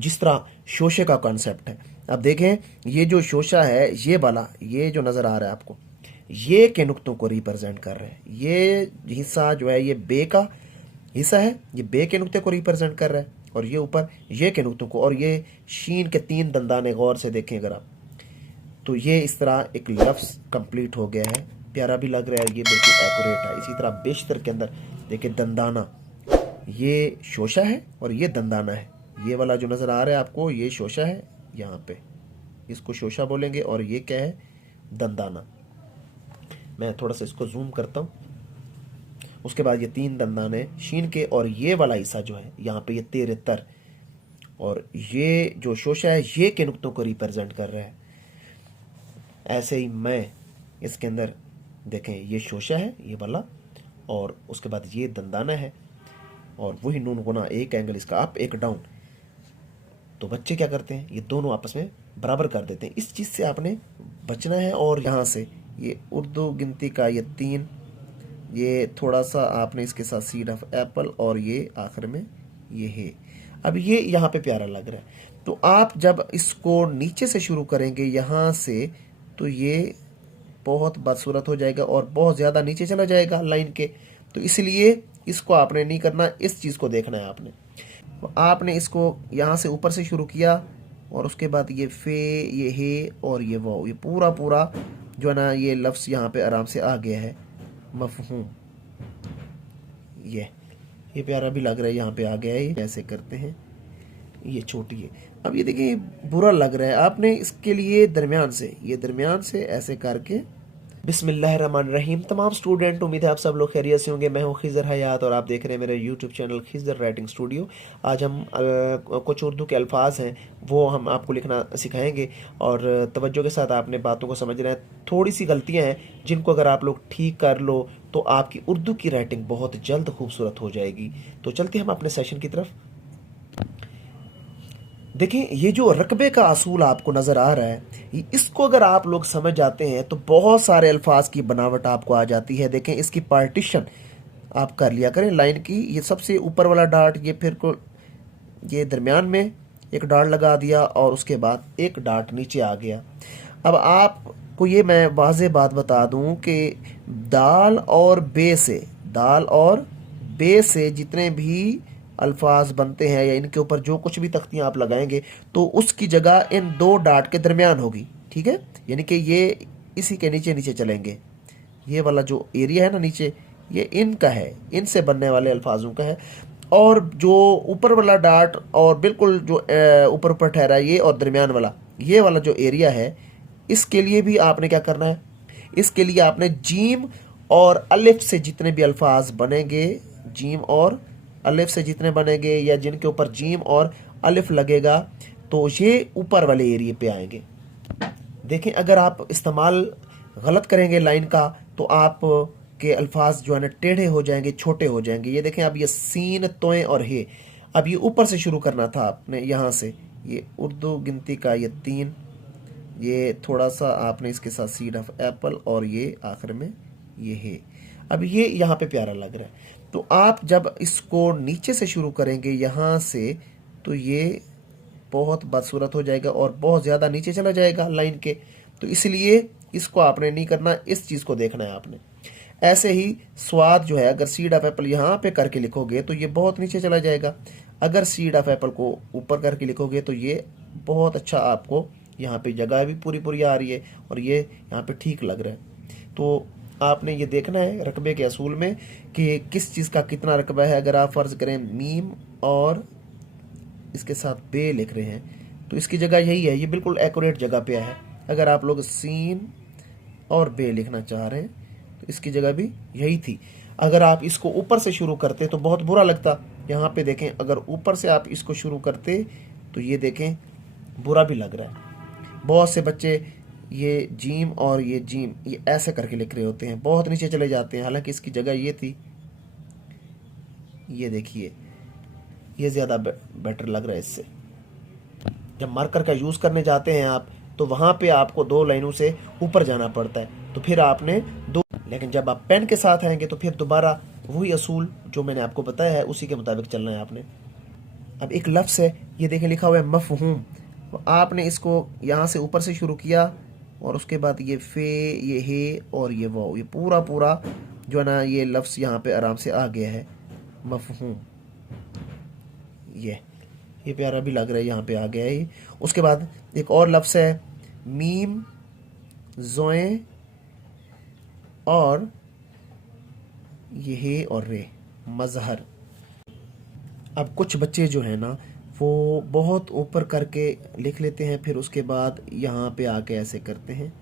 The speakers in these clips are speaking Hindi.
जिस तरह शोशे का कॉन्सेप्ट है, अब देखें ये जो शोशा है, ये वाला, ये जो नज़र आ रहा है आपको, ये के नुक्तों को रिप्रेजेंट कर रहे हैं। ये हिस्सा जो है ये बे का हिस्सा है, ये बे के नुक्ते को रिप्रेजेंट कर रहा है, और ये ऊपर ये के नुक्तों को, और ये शीन के 3 दंदाने गौर से देखें अगर आप, तो ये इस तरह एक लफ्ज़ कंप्लीट हो गया है। प्यारा भी लग रहा है, ये बिल्कुल एक्यूरेट है। इसी तरह बेशतर के अंदर देखिए दंदाना, ये शोशा है और ये दंदाना है। ये वाला जो नज़र आ रहा है आपको, ये शोशा है, यहाँ पे इसको शोशा बोलेंगे, और ये क्या है, दंदाना। मैं थोड़ा सा इसको जूम करता हूँ। उसके बाद ये 3 दंदाने शीन के, और ये वाला हिस्सा जो है यहाँ पे ये तेरे तर, और ये जो शोशा है ये के नुक्तों को रिप्रेजेंट कर रहा है। ऐसे ही मैं इसके अंदर देखें, ये शोशा है ये वाला, और उसके बाद ये दंदाना है, और वही नून गुना एक एंगल इसका अप एक डाउन। तो बच्चे क्या करते हैं, ये दोनों आपस में बराबर कर देते हैं। इस चीज़ से आपने बचना है। और यहाँ से ये उर्दू गिनती का ये 3, ये थोड़ा सा आपने इसके साथ सीड ऑफ एप्पल, और ये आखिर में ये है। अब ये यहाँ पे प्यारा लग रहा है। तो आप जब इसको नीचे से शुरू करेंगे यहाँ से, तो ये बहुत बदसूरत हो जाएगा और बहुत ज़्यादा नीचे चला जाएगा लाइन के। तो इसलिए इसको आपने नहीं करना, इस चीज़ को देखना है आपने। आपने इसको यहाँ से ऊपर से शुरू किया, और उसके बाद ये फे, ये हे और ये वो, ये पूरा पूरा जो है ना, ये लफ्ज़ यहाँ पे आराम से आ गया है, मफ़हूम। ये प्यारा भी लग रहा है, यहाँ पे आ गया है। ये ऐसे करते हैं, ये छोटी है। अब ये देखिए बुरा लग रहा है, आपने इसके लिए दरमियान से, ये दरमियान से ऐसे करके। बिस्मिल्लाहिर्रहमानिर्रहीम। तमाम स्टूडेंट, उम्मीद है आप सब लोग खैरियत से होंगे। मैं हूं खिज़र हयात और आप देख रहे हैं मेरा YouTube channel Khizar writing studio. आज हम कुछ उर्दू के अल्फाज हैं वो हम आपको लिखना सिखाएंगे, और तवज्जो के साथ आपने बातों को समझना है। थोड़ी सी गलतियां हैं जिनको अगर आप लोग ठीक कर लो तो आपकी उर्दू की राइटिंग बहुत जल्द खूबसूरत हो जाएगी। तो चलते हम अपने सेशन की तरफ। देखिए ये जो रकबे का असूल आपको नज़र आ रहा है, इसको अगर आप लोग समझ जाते हैं तो बहुत सारे अल्फाज की बनावट आपको आ जाती है। देखें इसकी पार्टीशन आप कर लिया करें लाइन की। ये सबसे ऊपर वाला डार्ट, ये फिर को ये दरमियान में एक डार्ट लगा दिया, और उसके बाद एक डार्ट नीचे आ गया। अब आपको ये मैं वाज़े बात बता दूं कि दाल और बे से जितने भी अल्फाज बनते हैं, या इनके ऊपर जो कुछ भी तख्तियाँ आप लगाएंगे, तो उसकी जगह इन 2 डाट के दरमियान होगी। ठीक है, यानी कि ये इसी के नीचे नीचे चलेंगे। ये वाला जो एरिया है ना नीचे, ये इनका है, इनसे बनने वाले अल्फाजों का है। और जो ऊपर वाला डाट और बिल्कुल जो ऊपर ऊपर ठहरा है ये, और दरमियान वाला ये वाला जो एरिया है, इसके लिए भी आपने क्या करना है, इसके लिए आपने जीम और अलिफ से जितने भी अल्फाज बनेंगे, जीम और अलिफ से जितने बनेंगे, या जिनके ऊपर जीम और अलिफ लगेगा, तो ये ऊपर वाले एरिया पे आएंगे। देखें अगर आप इस्तेमाल गलत करेंगे लाइन का, तो आप के अल्फाज जो है ना टेढ़े हो जाएंगे, छोटे हो जाएंगे। ये देखें अब ये सीन, तोएं और हे, अब ये ऊपर से शुरू करना था आपने, यहाँ से ये उर्दू गिनती का ये 3, ये थोड़ा सा आपने इसके साथ सीड ऑफ एप्पल, और ये आखिर में ये है। अब ये यहाँ पे प्यारा लग रहा है। तो आप जब इसको नीचे से शुरू करेंगे यहाँ से, तो ये बहुत बदसूरत हो जाएगा और बहुत ज़्यादा नीचे चला जाएगा लाइन के। तो इसलिए इसको आपने नहीं करना, इस चीज़ को देखना है आपने। ऐसे ही स्वाद जो है, अगर सीड ऑफ एप्पल यहाँ पे करके लिखोगे तो ये बहुत नीचे चला जाएगा। अगर सीड ऑफ एप्पल को ऊपर करके लिखोगे तो ये बहुत अच्छा, आपको यहाँ पे जगह भी पूरी पूरी आ रही है, और ये यहाँ पे ठीक लग रहा है। तो आपने ये देखना है रकबे के असूल में कि किस चीज़ का कितना रकबा है। अगर आप फ़र्ज़ करें मीम और इसके साथ बे लिख रहे हैं, तो इसकी जगह यही है, ये बिल्कुल एक्यूरेट जगह पे है। अगर आप लोग सीन और बे लिखना चाह रहे हैं, तो इसकी जगह भी यही थी। अगर आप इसको ऊपर से शुरू करते तो बहुत बुरा लगता। यहाँ पे देखें, अगर ऊपर से आप इसको शुरू करते तो ये देखें बुरा भी लग रहा है। बहुत से बच्चे ये जीम और ये जीम ये ऐसे करके लिख रहे होते हैं, बहुत नीचे चले जाते हैं, हालांकि इसकी जगह ये थी। ये देखिए ये ज़्यादा बेटर लग रहा है इससे। जब मार्कर का यूज़ करने जाते हैं आप, तो वहाँ पे आपको 2 लाइनों से ऊपर जाना पड़ता है, तो फिर आपने 2, लेकिन जब आप पेन के साथ आएंगे तो फिर दोबारा वही असूल जो मैंने आपको बताया है उसी के मुताबिक चलना है आपने। अब एक लफ्ज़ है, ये देखें लिखा हुआ है मफ़हूम, तो आपने इसको यहाँ से ऊपर से शुरू किया और उसके बाद ये फे, ये हे और ये वो, ये पूरा पूरा जो है ना ये लफ्ज़ यहाँ पे आराम से आ गया है मफ़हूम। ये प्यारा भी लग रहा है, यहाँ पे आ गया है ये। उसके बाद एक और लफ्ज़ है मीम ज़ोए और ये हे और रे, मज़हर। अब कुछ बच्चे जो है ना वो बहुत ऊपर करके लिख लेते हैं, फिर उसके बाद यहाँ पे आके ऐसे करते हैं,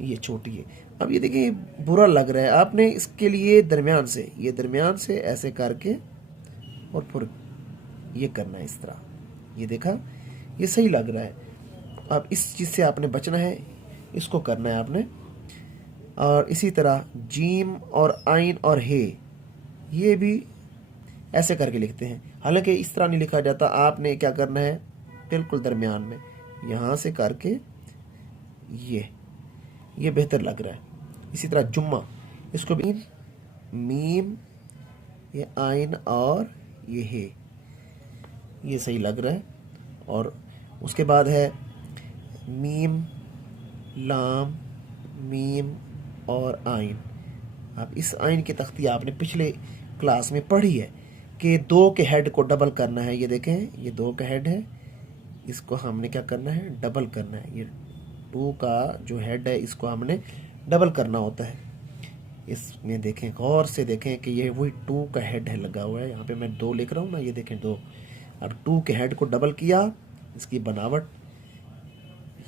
ये छोटी है। अब ये देखिए बुरा लग रहा है, आपने इसके लिए दरमियान से, ये दरमियान से ऐसे करके और फिर ये करना है इस तरह, ये देखा, ये सही लग रहा है। अब इस चीज़ से आपने बचना है, इसको करना है आपने। और इसी तरह जीम और आइन और हे, ये भी ऐसे करके लिखते हैं, हालांकि इस तरह नहीं लिखा जाता। आपने क्या करना है, बिल्कुल दरमियान में यहाँ से करके ये बेहतर लग रहा है। इसी तरह जुम्मा, इसको भी मीम, ये आइन और ये हे, ये सही लग रहा है। और उसके बाद है मीम लाम मीम और आइन। अब इस आइन की तख्ती आपने पिछले क्लास में पढ़ी है कि दो के हेड को डबल करना है। ये देखें, ये दो का हेड है, इसको हमने क्या करना है, डबल करना है। ये टू का जो हेड है इसको हमने डबल करना होता है। इसमें देखें, गौर से देखें कि ये वही टू का हेड है लगा हुआ है, यहाँ पे मैं दो लिख रहा हूँ ना, ये देखें दो। अब टू के हेड को डबल किया, इसकी बनावट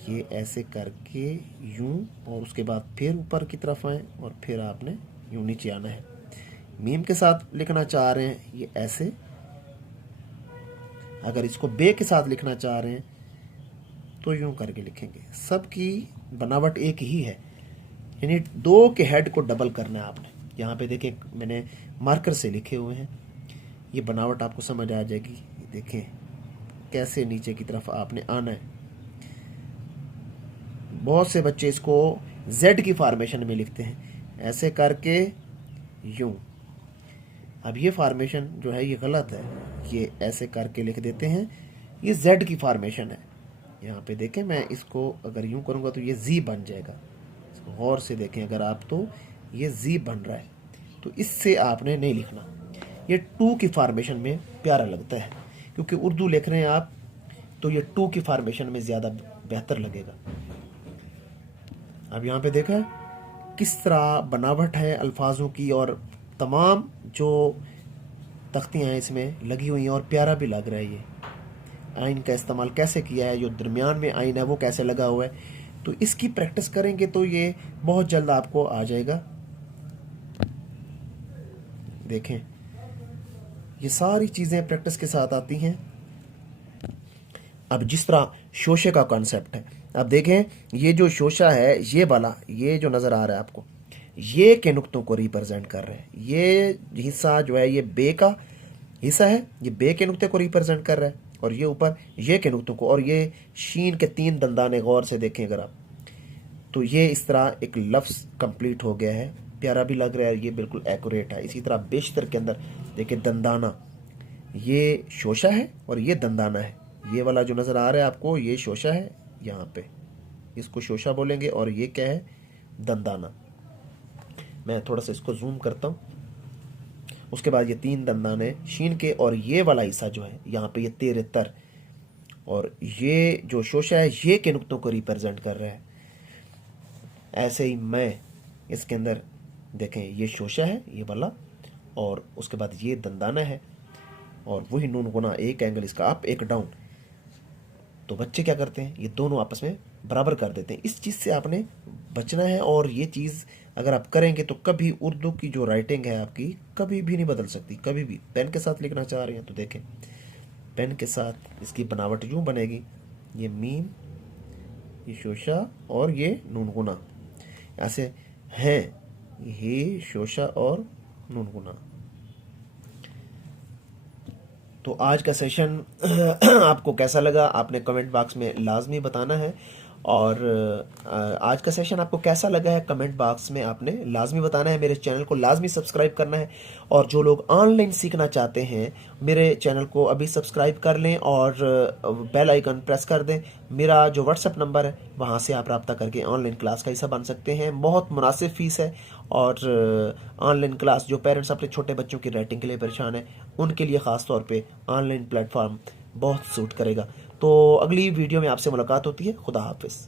ये ऐसे करके यूं, और उसके बाद फिर ऊपर की तरफ आए और फिर आपने यूं नीचे आना है। मीम के साथ लिखना चाह रहे हैं ये ऐसे, अगर इसको बे के साथ लिखना चाह रहे हैं तो यूं करके लिखेंगे। सबकी बनावट एक ही है, यानी दो के हेड को डबल करना है आपने। यहाँ पे देखें मैंने मार्कर से लिखे हुए हैं, ये बनावट आपको समझ आ जाएगी। देखें कैसे नीचे की तरफ आपने आना है। बहुत से बच्चे इसको जेड की फॉर्मेशन में लिखते हैं, ऐसे करके यूं। अब ये फॉर्मेशन जो है ये गलत है, ये ऐसे करके लिख देते हैं, ये जेड की फॉर्मेशन है। यहाँ पे देखें, मैं इसको अगर यूं करूँगा तो ये जी बन जाएगा। इसको गौर से देखें अगर आप, तो ये जी बन रहा है, तो इससे आपने नहीं लिखना। ये टू की फॉर्मेशन में प्यारा लगता है, क्योंकि उर्दू लिख रहे हैं आप तो ये टू की फॉर्मेशन में ज़्यादा बेहतर लगेगा। अब यहाँ पे देखा है किस तरह बनावट है अल्फाजों की, और तमाम जो तख्तियाँ हैं इसमें लगी हुई हैं, और प्यारा भी लग रहा है। ये आइन का इस्तेमाल कैसे किया है, जो दरमियान में आइन है वो कैसे लगा हुआ है, तो इसकी प्रैक्टिस करेंगे तो ये बहुत जल्द आपको आ जाएगा। देखें ये सारी चीज़ें प्रैक्टिस के साथ आती हैं। अब जिस तरह शोशे का कॉन्सेप्ट है, अब देखें ये जो शोशा है, ये वाला, ये जो नज़र आ रहा है आपको, ये के नुक्तों को रिप्रेजेंट कर रहे हैं। ये हिस्सा जो है ये बे का हिस्सा है, ये बे के नुक्ते को रिप्रेजेंट कर रहा है, और ये ऊपर ये के नुक्तों को, और ये शीन के तीन दंदाने गौर से देखें अगर आप, तो ये इस तरह एक लफ्ज़ कंप्लीट हो गया है, प्यारा भी लग रहा है, ये बिल्कुल एक्यूरेट है। इसी तरह बेशतर के अंदर देखिए दंदाना, ये शोशा है और ये दंदाना है। ये वाला जो नज़र आ रहा है आपको, ये शोशा है, यहाँ पे इसको शोशा बोलेंगे, और ये क्या है, दंदाना। मैं थोड़ा सा इसको जूम करता हूँ। उसके बाद ये तीन दंदाने शीन के, और ये वाला हिस्सा जो है यहाँ पे ये तेरे तर, और ये जो शोशा है ये के नुक्तों को रिप्रेजेंट कर रहा है। ऐसे ही मैं इसके अंदर देखें, ये शोशा है ये वाला, और उसके बाद ये दंदाना है, और वही नून गुना, एक एंगल इसका अप एक डाउन। तो बच्चे क्या करते हैं, ये दोनों आपस में बराबर कर देते हैं। इस चीज़ से आपने बचना है, और ये चीज़ अगर आप करेंगे तो कभी उर्दू की जो राइटिंग है आपकी कभी भी नहीं बदल सकती, कभी भी। पेन के साथ लिखना चाह रहे हैं तो देखें, पेन के साथ इसकी बनावट यूँ बनेगी, ये मीम, ये शोशा और ये नून गुना, ऐसे हैं, ये शोशा और नून गुना। तो आज का सेशन आपको कैसा लगा, आपने कमेंट बॉक्स में लाजमी बताना है। और आज का सेशन आपको कैसा लगा है कमेंट बॉक्स में आपने लाजमी बताना है। मेरे चैनल को लाजमी सब्सक्राइब करना है, और जो लोग ऑनलाइन सीखना चाहते हैं मेरे चैनल को अभी सब्सक्राइब कर लें और बेल आइकन प्रेस कर दें। मेरा जो व्हाट्सएप नंबर है वहाँ से आप रब्ता करके ऑनलाइन क्लास का हिस्सा बन सकते हैं। बहुत मुनासिब फ़ीस है, और ऑनलाइन क्लास जो पेरेंट्स अपने छोटे बच्चों की राइटिंग के लिए परेशान है उनके लिए ख़ास तौर पे ऑनलाइन प्लेटफॉर्म बहुत सूट करेगा। तो अगली वीडियो में आपसे मुलाकात होती है। खुदा हाफिज़।